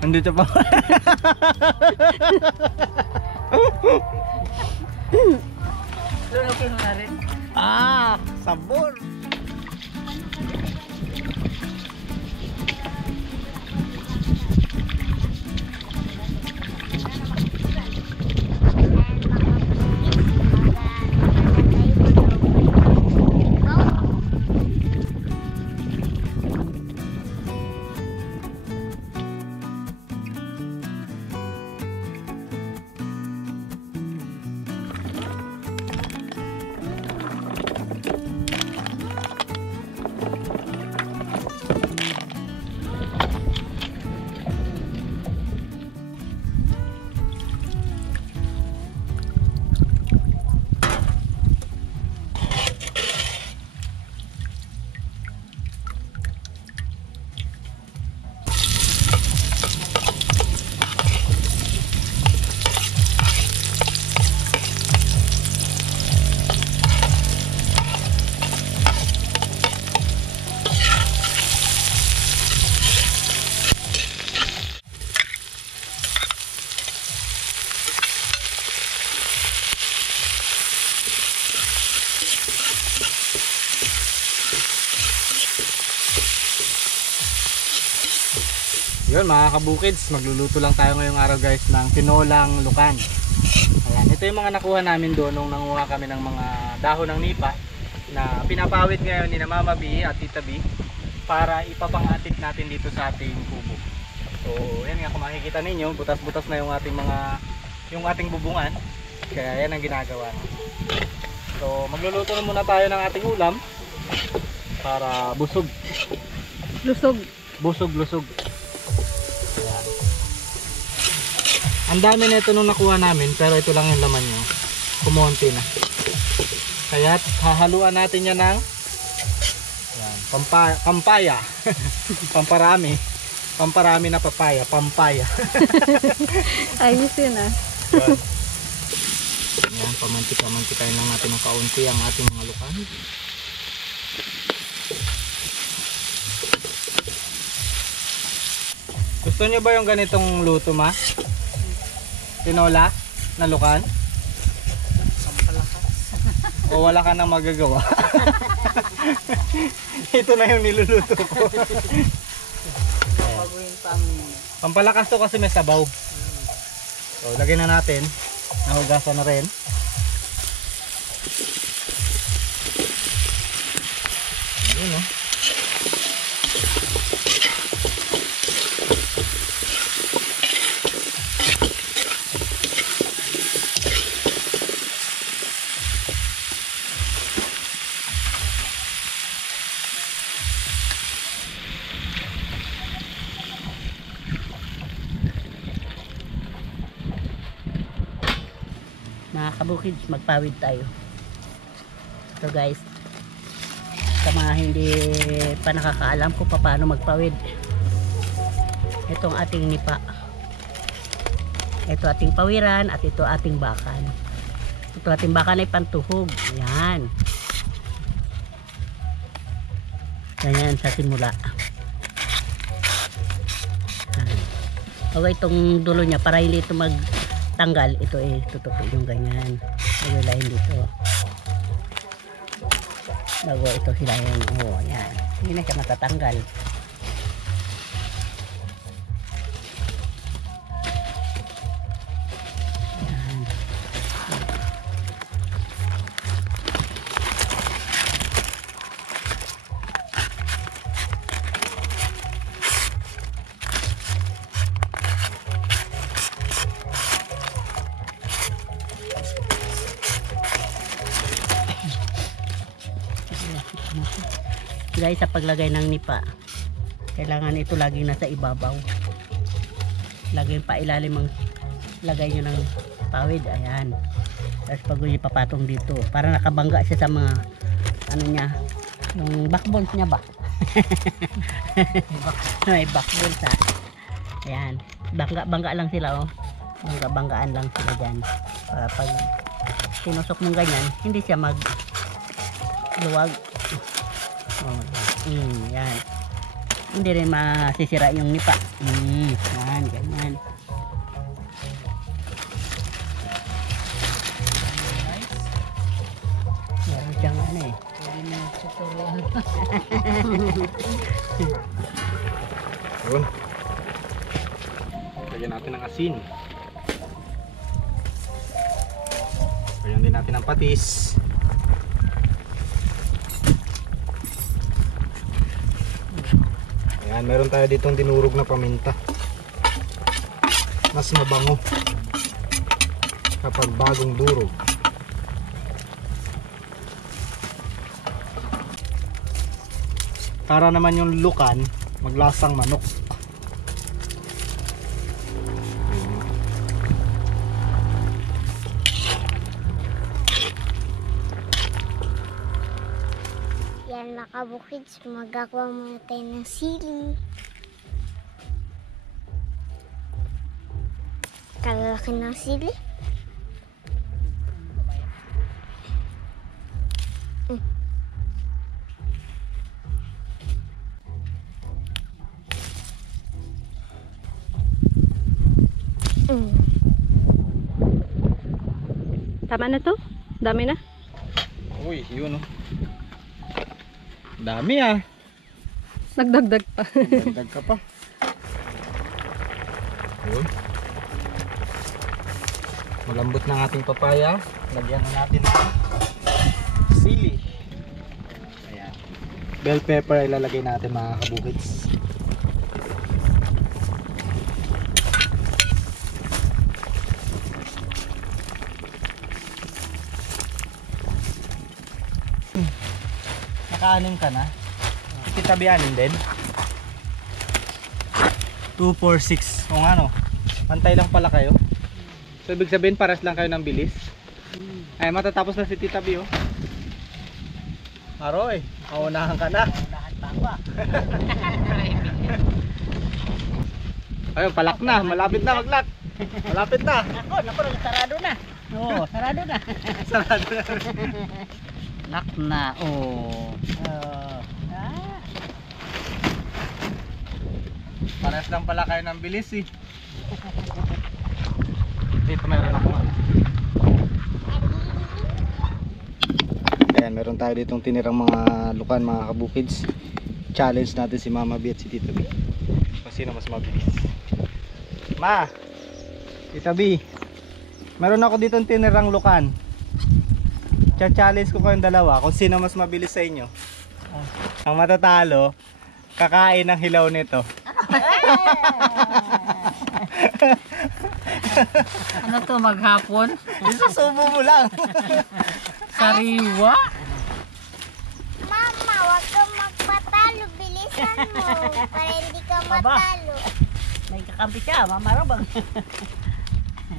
Andito pa. Lunukin mo na rin. Ah, sabor. Yun mga kabukids, magluluto lang tayo ngayong araw guys ng tinolang lukan. Ayan, ito yung mga nakuha namin doon nung nanguha kami ng mga dahon ng nipa na pinapawid ngayon ni na Mama B at Tita B para ipapangatik natin dito sa ating kubo. So yan nga, kung makikita ninyo, butas-butas na yung ating bubungan. Kaya yan ang ginagawa natin. So magluluto na muna tayo ng ating ulam para busog. Busog. Ang dami na ito nung nakuha namin, pero ito lang yung laman nyo. Kumonti na. Kaya hahaluan natin yan ng yan, pampaya. Pamparami na papaya. Pampaya. Ayos yun ah. Yan, pamantika-mantikain lang natin ng kaunti ang ating mga lukan. Gusto nyo ba yung ganitong luto, ma? Tinola na lukan? O wala ka nang magagawa? Ito na yung niluluto ko. Pampalakas to kasi may sabaw. So lagyan na natin. Nahugasan na rin. Yun o. Mga kabukids, magpawid tayo. So guys, sa mga hindi pa nakakaalam kung paano magpawid, itong ating nipa, ito ating pawiran, at ito ating bakan. Ito ating bakan ay pantuhog. Yan. Ganyan sa simula. Okay, itong dulo niya para hindi ito magtanggal, ito eh tutupi yung ganyan. Nawilayin dito. Bago ito hilayin. Oh, yan. Hindi na siya matatanggal. Yan. Guys, sa paglagay ng nipa, kailangan ito laging nasa ibabaw. Laging pa ilalim ang lagay nyo ng pawid. Ayan. Tapos pag nyo papatong dito, para nakabangga siya sa mga ano niya, yung backbones niya ba? May backbones ha. Ayan. Bangga lang sila oh. Banggaan lang sila dyan. Para pag sinusok mong ganyan, hindi siya magluwag. Oh, yan. Hindi rin masisira yung nipa. Yan, ganyan. Meron siyang ano eh. Pwede na tutorial. Yun. Lagyan natin ng asin. Lagyan din natin ng patis. Ayan, meron tayo ditong dinurog na paminta. Mas mabango kapag bagong durog. Para naman yung lukan maglasang manok. Yan mga kabukids, magawa muna tayo ng sili. Kalalaki ng sili. Tama na to? Dami na? Uy, yun oh. Dami ah. Nagdagdag pa. Dagdag ka pa. Yun. Malambot ng ating papaya. Lagyan na natin ng sili. Ayan. Bell pepper ilalagay natin mga kabukits. Nakaanin ka na? Ititabianin din? 2, 4, 6. O nga no, pantay lang pala kayo. So ibig sabihin pares lang kayo ng bilis. Ay matatapos na si Tita B oh. Aroy, maunahan ka na. Unahan pa ako ah. Ayun, palak na, malapit na maglak. Malapit na. Nako, sarado na. Oo, sarado na. Sarado na. Lock na, Pares lang pala kayo ng bilis eh. Dito meron ako. Ayan, meron tayo ditong tinirang mga lukan mga kabukids. Challenge natin si Mama B at si Tita B. Kung sino mas mabilis. Ma! Tita B! Meron ako ditong tinirang lukan. Challenge ko kayong dalawa kung sino mas mabilis sa inyo. Ang matatalo, kakain ng hilaw nito. Ano to, maghapon? Isusubo mo lang. Sariwa? Mama, wag kang magpatalo. Bilisan mo. Para hindi ka matalo. May kakampi siya, mamarabang.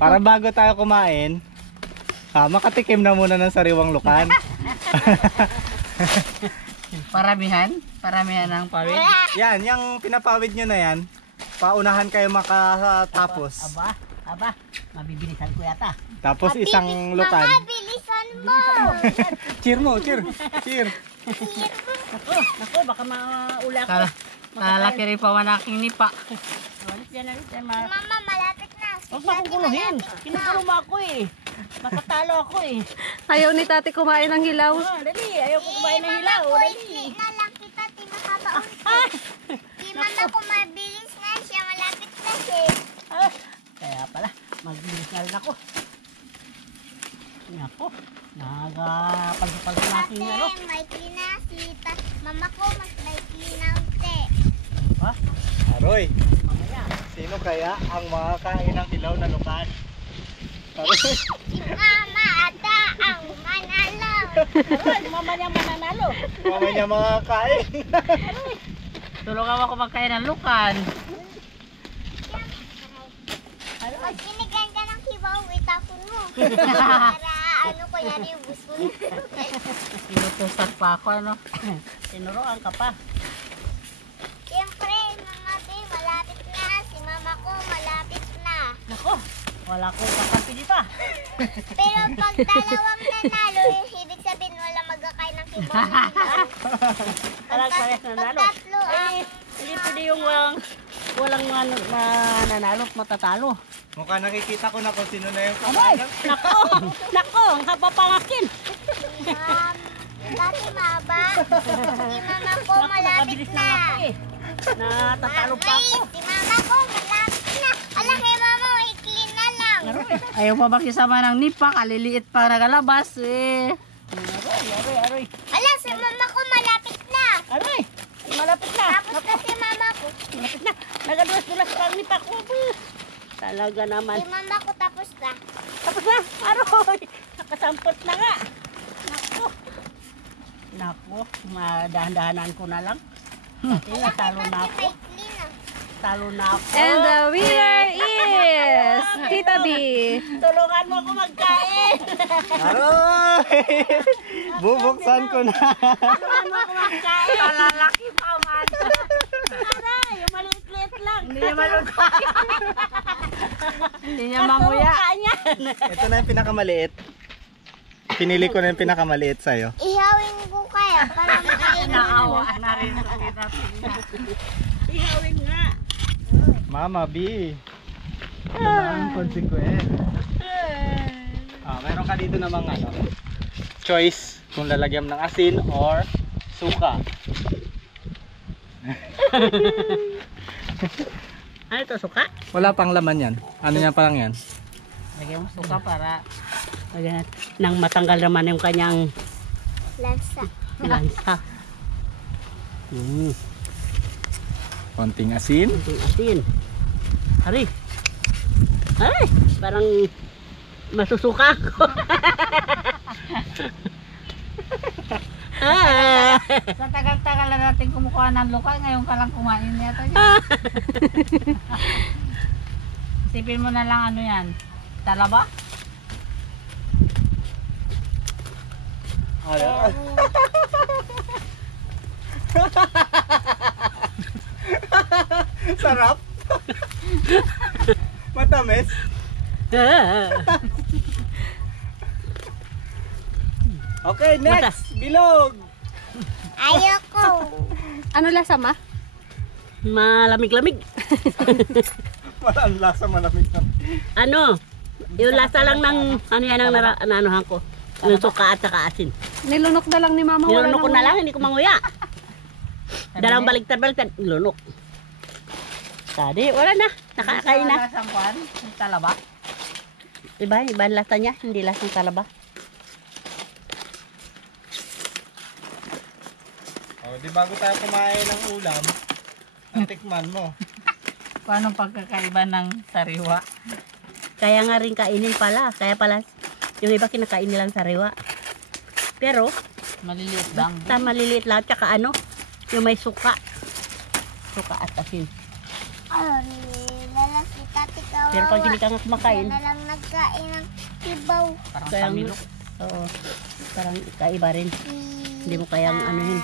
Para bago tayo kumain, makatikim na muna ng sariwang lukan. Paramihan ng pawid. Yan, yung pinapawid nyo na yan, paunahan kayo makatapos. Aba, mabibilisan ko yata. Tapos isang lukan. Mama, bilisan mo. Cheer mo, cheer. Cheer. Nako, baka maula ko. Lalaki rin pa man aking nipa. Alis yan. Mama, malapit na. Huwag mo akong kuluhin. Kinukulo mo ako eh. Matatalo ako eh. Ayaw ni tati kumain ng hilaw. Dali, ayaw ko kumain ng hilaw. Mama, Dali. boy, na lang kita. Tinakabaon ko. Di mama ko mabilis na siya. Malapit na siya. Kaya pala, magbilis na rin ako. Nako, nagapagpag na aking ano. Ate, may kinasita. Mama ko, mas may kinante. Ha? Aroy, Mamaya. sino kaya ang makakain ng hilaw na lukan? Aroy. Si Mama ata ang manalo. Aroy, mama niya mananalo. Mama niya makakain. Tulungan mo ako magkain ng lukan. Pag kinigyan ka ng kibaw, itapon mo. Para ano ko yan yung gusto mo. Sinutusan pa ako, ano? Tinuruan ka pa. Siyempre, mga be, malapit na. Si mama ko, malapit na. Nako, Wala akong kakampi dito ah. Pero pag dalawang nanalo, ibig sabihin wala magkakain ng kibaw na hilaw. Walang pares na Pag nanalo. tatlo ang... Hindi pwede yung walang nanalo at matatalo. Mukhang nakikita ko na kung sino na yung Abay! Nako! Nako! Ang haba pangakin! Dati maba. Si mama ko Naku, malapit nakabilis na nga po na. eh. Natatalo pa ako. Si mama ko malapit na. Ala kay mama, ikli na lang. Ayaw pa makisama ng nipa, kaliliit pa nagalabas eh. Aroy! Ala, si mama ko malapit na. Aroy! Malapit na! Tapos na si mama ko. Malapit na! Nagadulas-dulas pa ang nipa ko. Talaga naman. Si mama ko tapos na. Tapos na! Aroy! Nakasampot na nga! Nako! Nako! Madahan-dahanan ko na lang. Pati natalo na ako. Ikli na. Talo na ako. And the winner is Tita B. Tulungan mo ako magkain! Aroy! Bubuksan ko na. Tulungan mo ako magkain! Malalaki pa man. Aray! Yung maliit-liit lang! Hindi niya malungkot. Hindi niya manguya. Masuka niyan! Ito na yung pinakamaliit. Pinili ko na yung pinakamaliit sa'yo. Ihawin ko kaya para makain. Naawa na rin kita. Ihawin nga! Mama B. Ito na ang consequence. Meron ka dito namang choice kung lalagyan ng asin or suka. Ano ito? Suka? Wala pang laman yan. Ano yan pa lang yan? Lagyan mo suka para Ayan. Nang matanggal naman yung kanyang Lansa. lansa. Konting asin. Ang asin. Hari. Ay, parang masusuka ako. sa tagal-tagal na natin kumukuha ng luka, ngayon ka lang kumain yata niya. Sipin mo na lang ano yan. Talaba? Sarap. Matamis. Okay, next. Bilog. Ayoko. Ano lasa ma? Malamig-lamig. Walang lasa, malamig na. Ano? Yung lasa lang ng ano yan ang naanuhan ko. Yung suka at saka asin. Nilunok na lang ni mama. Wala Nilunok ko nang na lang, hindi ko manguya. Dalawang baligtad-baligtad, nilunok. Tadi, wala na. Nakakain na. Lasang kwan? Yung talaba? Iba ang lasa niya, hindi lasang talaba. Di bago tayo kumain ng ulam, tikman mo. Paano pagkakaiba ng sariwa? Kaya nga rin kainin pala. Kaya pala, yung iba kinakain nilang sariwa. Pero, Maliliit lang. basta maliliit lang. Tsaka ano, yung may suka. Suka at asin. Ay, lala si Tati Kawawa. Pero pag hindi ka nga kumakain, Siya na lang nagkain ng kibaw. Parang kaya samilo. oo, parang kaiba rin. Hindi mo kayang anuhin.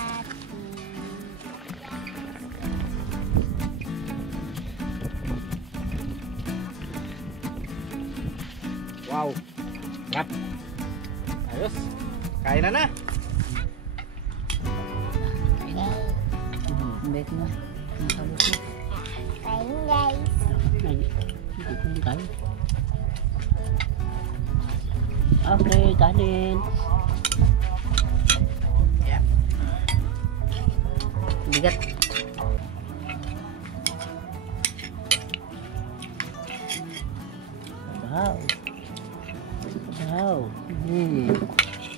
Wow. Rap. Ayos. Kain na na. Bet mo. Nakalusot. Kain guys. Okay, kanin. Bigat. Wow. Wow.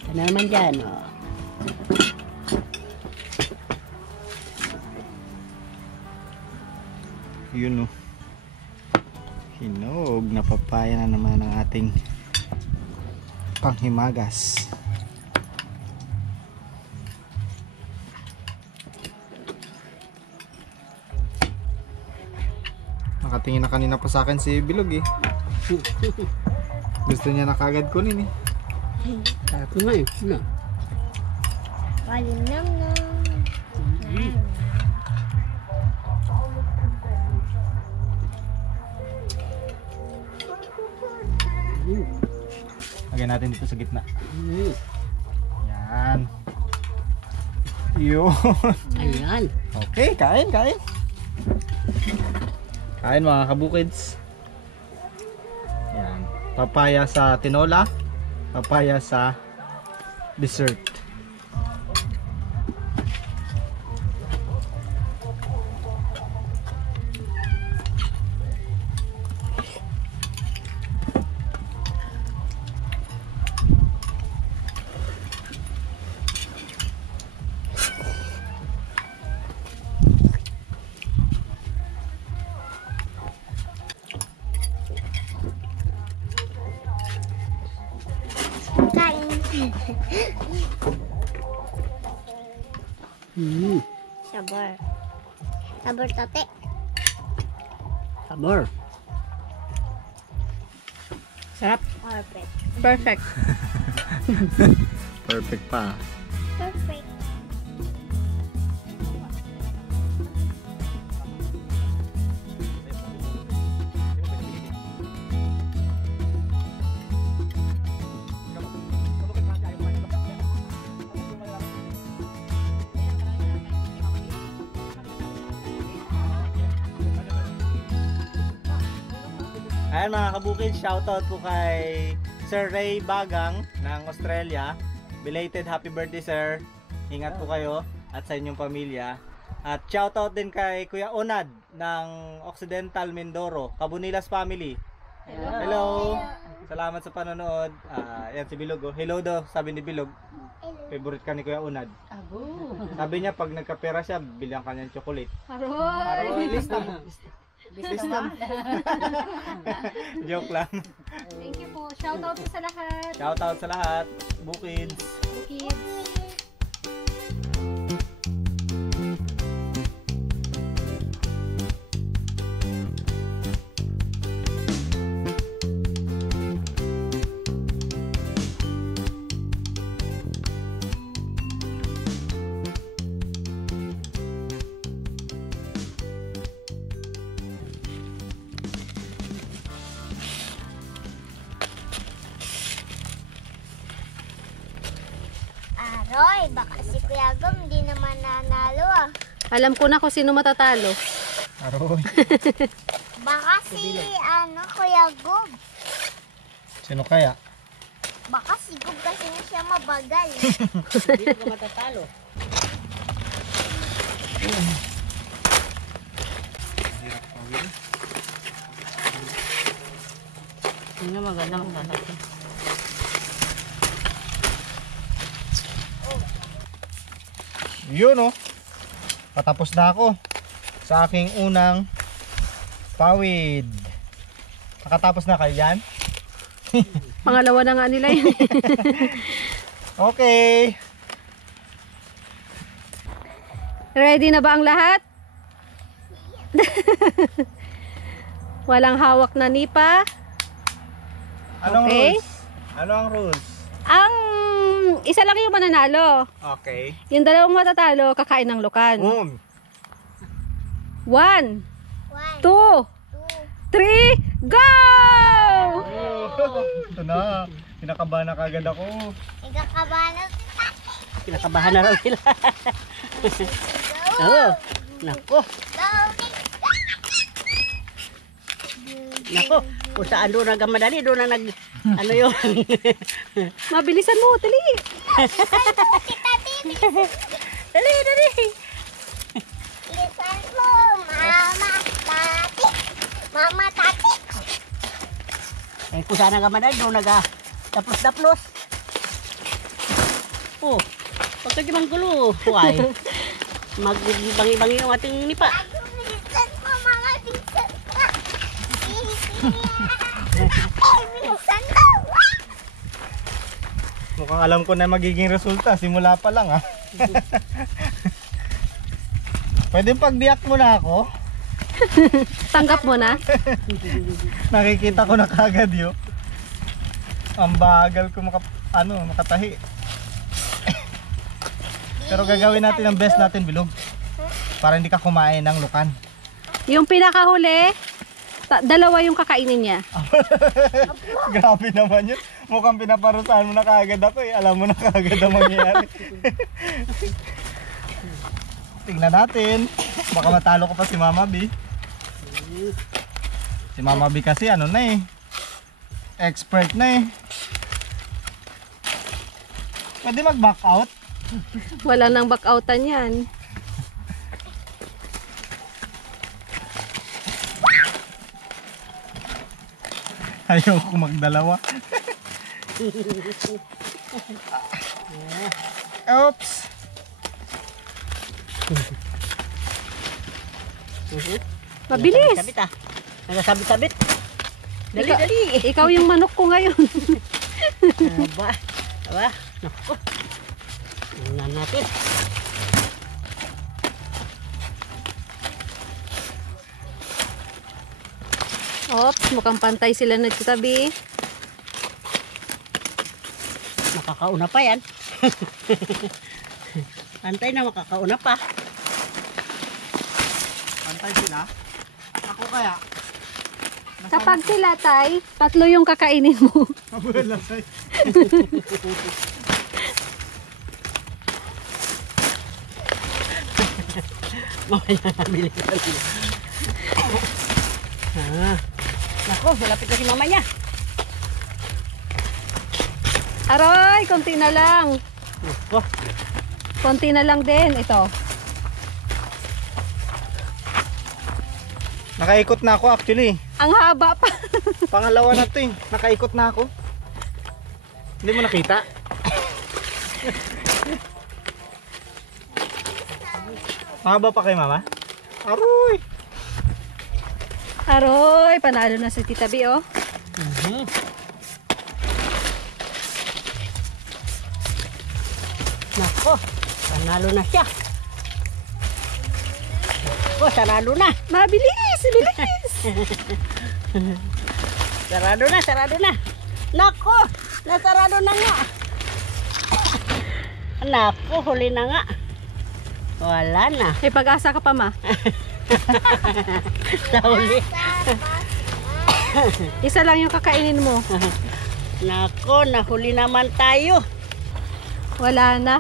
Ano naman dyan, oh. Yun oh. Hinog na papaya na naman ang ating panghimagas. Nakatingin na kanina pa sa akin si Bilog eh. Gusto niya na kagad kunin eh. Sarap nga eh. Ano? Malinam na. Lagyan natin dito sa gitna. Mm. Yan. Yun. Ayan. Okay, kain. Kain mga kabukids. Yan. Papaya sa tinola. Papaya sa dessert. Kain. Mm. Sabor. Sabor tate. Sabor. Sarap. Perfect. Perfect. Perfect pa. Perfect. Ayan mga kabukid, shoutout po kay Sir Ray Bagang ng Australia. Belated happy birthday sir. Ingat po kayo at sa inyong pamilya. At shoutout din kay Kuya Onad ng Occidental Mindoro, Cabunilas family. Hello. Salamat sa panonood. Yan si Bilog. Oh. Hello daw, sabi ni Bilog. Favorite ka ni Kuya Onad. Abo. Sabi niya pag nagkapera siya, bilang ka niyang chocolate. Aroy! Lista mo. Joke lang. Thank you po. Shoutout po sa lahat. Shoutout sa lahat. Bukids. Kids. Aroy, baka si Kuya Gom di naman nanalo ah. Alam ko na kung sino matatalo. Aroy. Baka si Kuya Gom. Sino kaya? Baka si Gom kasi na siya mabagal. Hindi ko matatalo. Hindi na maganda maglalaki. Yun oh. Patapos na ako sa aking unang pawid. Nakatapos na kayo yan? Pangalawa na nga nila yun. Okay. Ready na ba ang lahat? Walang hawak na nipa. Anong Okay. rules? Ano ang rules? Ang isa lang yung mananalo. Okay. Yung dalawang matatalo, kakain ng lukan. 1, 2, 1, 2, 3, go! Ito na. Kinakabahan na kagad ako. nagkakabahan na si Kinakabahan na raw sila. Go! Oo. Nako. Go! Nako. Kung saan doon nagamadali, doon na ano yun. Mabilisan mo, tali. Dali, dali. Lisan mo, Mama Tati. Mama Tati. Eh, kung saan nagamadali, doon taplos-taplos. Oh, pagkagibang gulo. Why? Magbangi-bangi yung ating nipa. Lisan mo, mga lisan ka. Lisan mo. Mukhang alam ko na magiging resulta. Simula pa lang ha. Pwede pagbiyak mo na ako. Tanggap mo na. Nakikita ko na kagad yun. Ang bagal ko makatahi. Pero gagawin natin ang best natin, Bilog. Para hindi ka kumain ng lukan. Yung pinakahuli, Dalawa yung kakainin niya. Grabe naman yun. Mukhang pinaparusahan mo na kaagad ako eh. Alam mo na kaagad ang mangyayari. Tingnan natin. Baka matalo ko pa si Mama B. Si Mama B kasi ano na eh. Expert na eh. Pwede mag-back out? Wala nang back-outan yan. Ayaw ko magdalawa. Oops. Mabilis. Sabit ah. Nagasabit-sabit. Dali, Ika- dali. Ikaw yung manok ko ngayon. Aba. Aba. Naku. Tingnan natin. Oops, mukhang pantay sila nagtatabi. Makakauna pa yan. Pantay na makakauna pa. Pantay sila. Ako kaya. Kapag sila, Tay, 3 yung kakainin mo. Wala tayo. Mamaya nabili ko rin. Naku, malapit na si mama niya. Aroy, konti na lang. Naku. Konti na lang din. Ito. Nakaikot na ako actually. Ang haba pa. Pangalawa na to eh. Nakaikot na ako. Hindi mo nakita? Mahaba pa kay Mama? Aroy! Aroy, panalo na si Tita B, oh. Naku, panalo na siya. Naku, sarado na. Mabilis, bilis. Sarado na, sarado na. Naku, nasarado na nga. Naku, huli na nga. Wala na. May pag-asa ka pa, Ma. Sa huli. Isa lang yung kakainin mo. Naku, nahuli naman tayo. Wala na.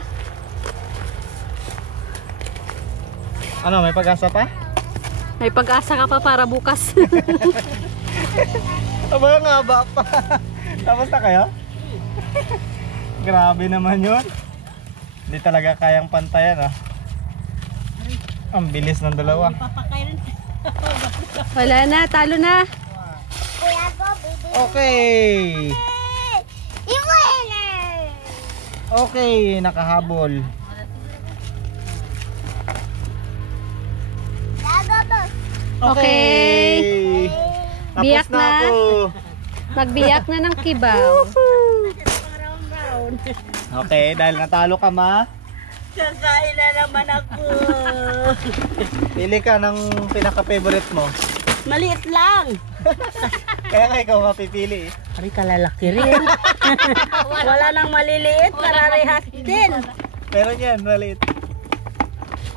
Ano, may pag-asa pa? May pag-asa ka pa para bukas. Aba, nga ba pa? Tapos na kayo? Grabe naman yun. Hindi talaga kayang pantayan ah. Ang bilis ng dalawa. Papakain. Wala na, talo na. Kuya ko, baby. Okay. Yung winner! Okay, nakahabol. Lago, boss. Okay. Tapos Biyak na na. ako. Magbiyak na ng kibaw. Okay, dahil natalo ka Ma, Kakain na naman ako. pili ka ng pinaka-favorite mo. Maliit lang. Kaya nga ikaw mapipili eh. Ari kalalaki rin. Wala nang maliliit, pararehas din. Meron yan, maliit.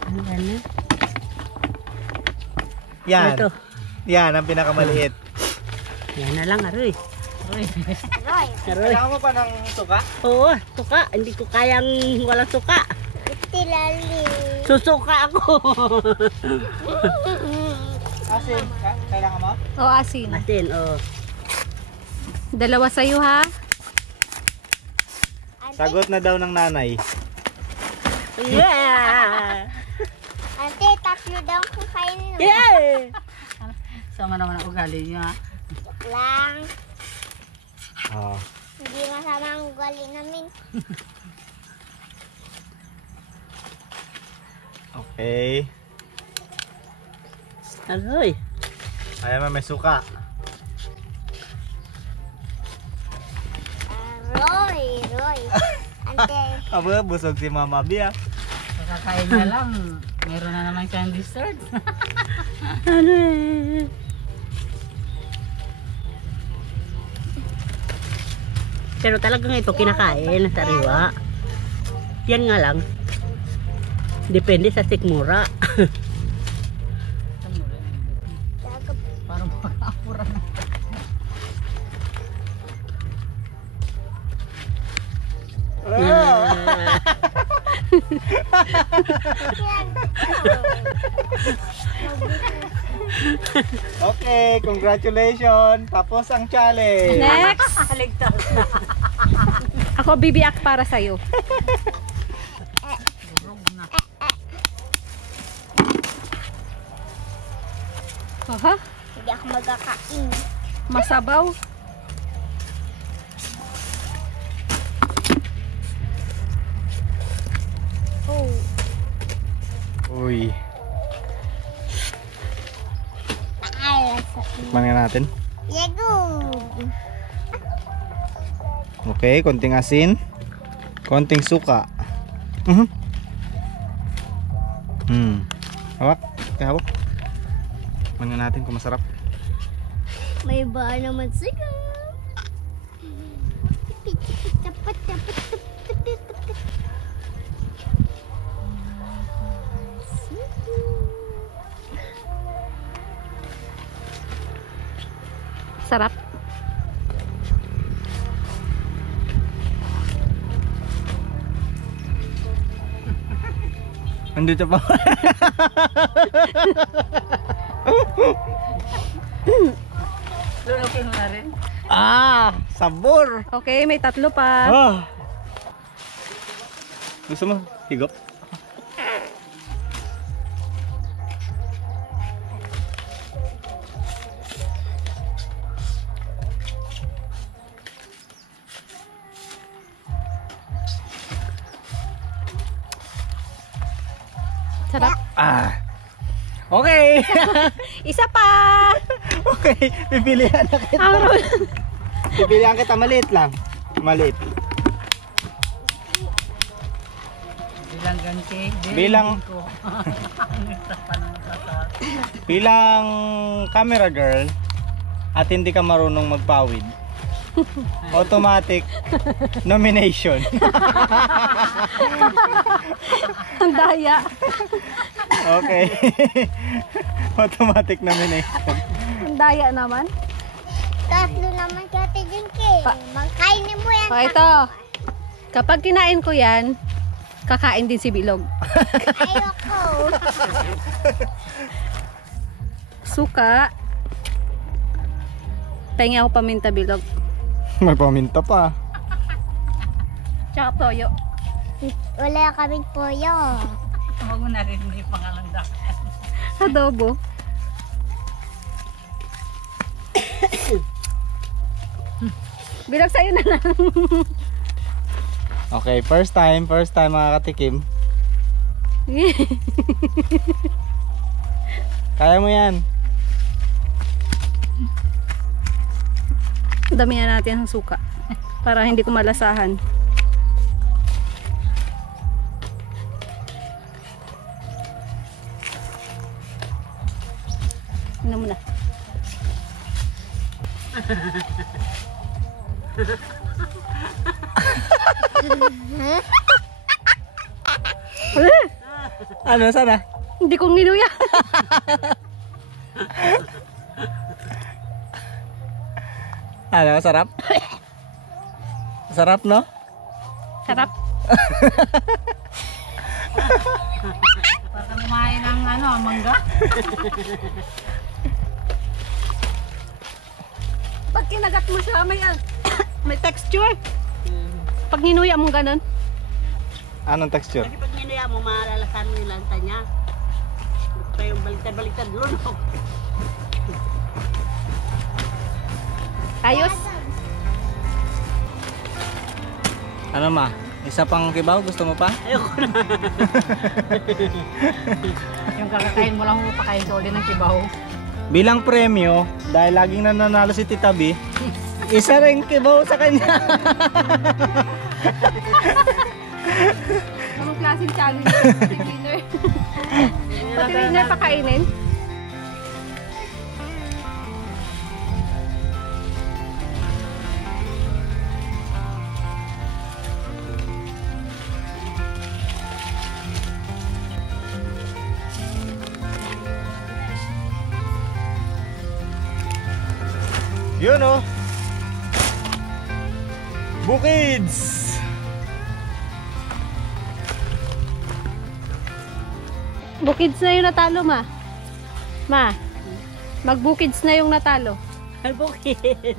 Ano na? Yan. Ito. Yan, ang pinakamaliit. Yan na lang, aroy. Roy. Aroy. Kailangan mo pa ng suka? Oo, suka. Hindi ko kayang walang suka. Tilali. Susuka ako. Asin, kailangan mo? O, asin. Asin, oh. Dalawa sa'yo, ha? Sagot na daw ng nanay. Yeah! Ante, 3 daw ang kakainin mo. Yeah! Sama naman ang ugali niya. Joke lang. Oh. Hindi masama ang ugali namin. Okay. Aroy. Ayan, may suka. Roy. Ante, Aba, busog si Mama B ah. Kakakain niya lang. Meron na naman siyang dessert. Aroy. Pero talagang ito kinakain, sariwa. Yan nga lang. Depende sa sikmura. lago. Parang makakapo Okay, congratulations. Tapos ang challenge. Next. Ako bibiyak para sa'yo. Aha, Hindi ako magkakain. masabaw. Oh. Uy, Ay, tikman nga natin. Yego. Okay, konting asin. Konting suka. Hawak. Okay, hawak. Tikman nga natin kung masarap. May ba naman siya? Sarap. Andito pa. Lulukin mo na rin. Sabor. Okay, may 3 pa. Gusto mo? Higop? Sarap. Okay. Isa pa. Okay, pipilihan na kita. Pipilihan kita, maliit lang. Maliit. Bilang ganti. Bilang camera girl at hindi ka marunong magpawid, automatic nomination. Ang daya. Okay. Automatic nomination. Ang daya naman. Tatlo naman kati din kay. Mangkainin mo yan. O, ito. Kapag kinain ko yan, kakain din si Bilog. Ayoko. Suka. Pahingi ako paminta, Bilog. May paminta pa. Tsaka toyo. Wala kaming poyo. Huwag mo na rin may pangalan daw. Adobo. Bilog sa'yo na lang. Okay, first time mga katikim. Kaya mo yan. Damihan natin ang suka para hindi ko malasahan. Ano mo na? Ano, sana? Hindi ko nginuya. Ano, sarap? Sarap, no? Sarap. Para kumain ng mangga. Pag kinagat mo siya, may texture. Pag ninuya mo ganun. Anong texture? Kasi pag ninuya mo, malalasan mo yung lanta niya. Gusto yung baliktad-baliktad doon. Ayos. Ano ma? Isa pang kibaw? Gusto mo pa? Ayoko na. Yung kakakain mo lang mo pakain sa uli ng kibaw. Bilang premyo, dahil laging nananalo si Tita B, isa rin kibaw sa kanya. Anong klaseng challenge? Pati winner. Pati winner pakainin. Yun oh. Bukids. Bukids na yung natalo, ma. Ma, magbukids na yung natalo. Ay, bukid.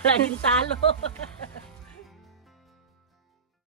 Laging talo.